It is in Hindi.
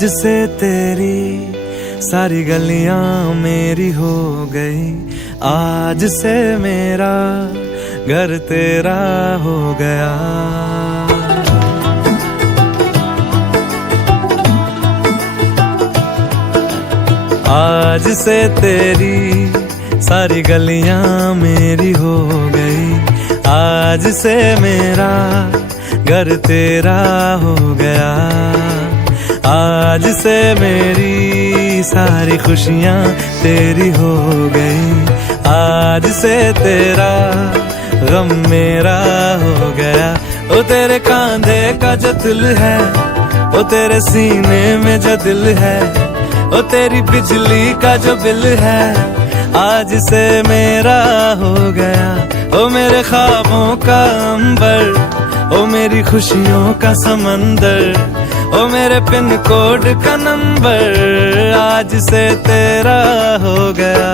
आज से तेरी सारी गलियां मेरी हो गई, आज से मेरा घर तेरा हो गया। आज से तेरी सारी गलियां मेरी हो गई, आज से मेरा घर तेरा हो गया। आज से मेरी सारी खुशियां तेरी हो गई, आज से तेरा गम मेरा हो गया। ओ तेरे कांधे का जो दिल है, ओ तेरे सीने में जो दिल है, ओ तेरी बिजली का जो बिल है, आज से मेरा हो गया। ओ मेरे ख्वाबों का अंबर, ओ मेरी खुशियों का समंदर, ओ मेरे पिन कोड का नंबर, आज से तेरा हो गया।